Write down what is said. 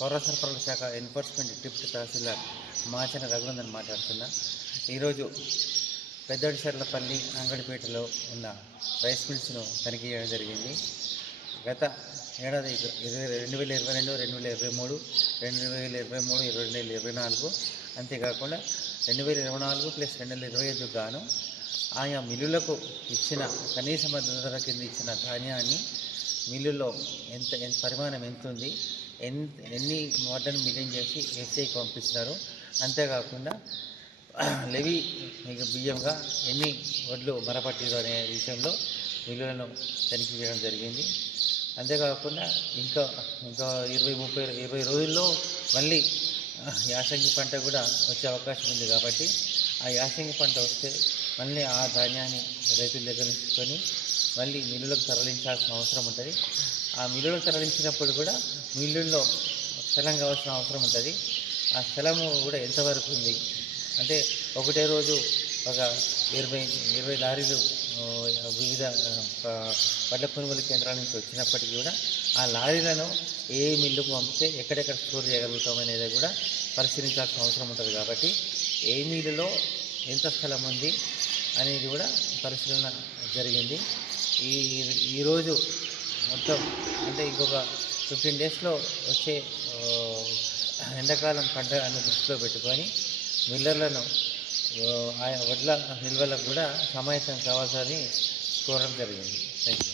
పౌర సరఫరాల శాఖ ఎన్ఫోర్స్మెంట్ డిప్యూటీ తహసీల్దార్ మాచన రఘునందన్ మాట్లాడుతున్నా. ఈరోజు పెద్దడిచెర్లపల్లి అంగడిపేటలో ఉన్న రైస్ మిల్స్ను తనిఖీ చేయడం జరిగింది. గత ఏడాది 2022, 2023, 2023, 2024 అంతేకాకుండా 2024 ప్లస్ 2025 గాను ఆయా మిల్లులకు ఇచ్చిన కనీస మద్దతు ధర కింద ఇచ్చిన ధాన్యాన్ని మిల్లులో ఎంత పరిమాణం ఎంత ఉంది, ఎన్ని వడ్లను మిల్లింగ్ చేసి ఎస్ఐకి పంపించినారు, అంతేకాకుండా లెవీ బియ్యంగా ఎన్ని వడ్లు మరపట్టిరు అనే విషయంలో మిల్లులను తనిఖీ చేయడం జరిగింది. అంతేకాకుండా ఇంకా 20 రోజుల్లో మళ్ళీ యాసంగి పంట కూడా వచ్చే అవకాశం ఉంది. కాబట్టి ఆ యాసంగి పంట వస్తే మళ్ళీ ఆ ధాన్యాన్ని రైతుల దగ్గర ఉంచుకొని మళ్ళీ మిల్లులకు తరలించాల్సిన అవసరం ఉంటుంది. ఆ మిల్లులకు తరలించినప్పుడు కూడా మిల్లుల్లో స్థలం కావాల్సిన అవసరం ఉంటుంది. ఆ స్థలము కూడా ఎంతవరకు ఉంది అంటే ఒకటే రోజు ఒక 20 లారీలు వివిధ వడ్ల కొనుగోలు కేంద్రాల నుంచి వచ్చినప్పటికీ కూడా ఆ లారీలను ఏ మిల్లుకు పంపితే ఎక్కడెక్కడ స్టోర్ చేయగలుగుతాం అనేది కూడా పరిశీలించాల్సిన అవసరం ఉంటుంది. కాబట్టి ఏ మిల్లులో ఎంత స్థలం ఉంది అనేది కూడా పరిశీలన జరిగింది. ఈరోజు మొత్తం అంటే ఇంకొక 15 డేస్లో వచ్చే ఎండాకాలం పంటను దృష్టిలో పెట్టుకొని మిల్లర్లను వడ్ల నిల్వలకు కూడా సమాయత్తం కావాల్సిందని కోరడం జరిగింది. Thank you.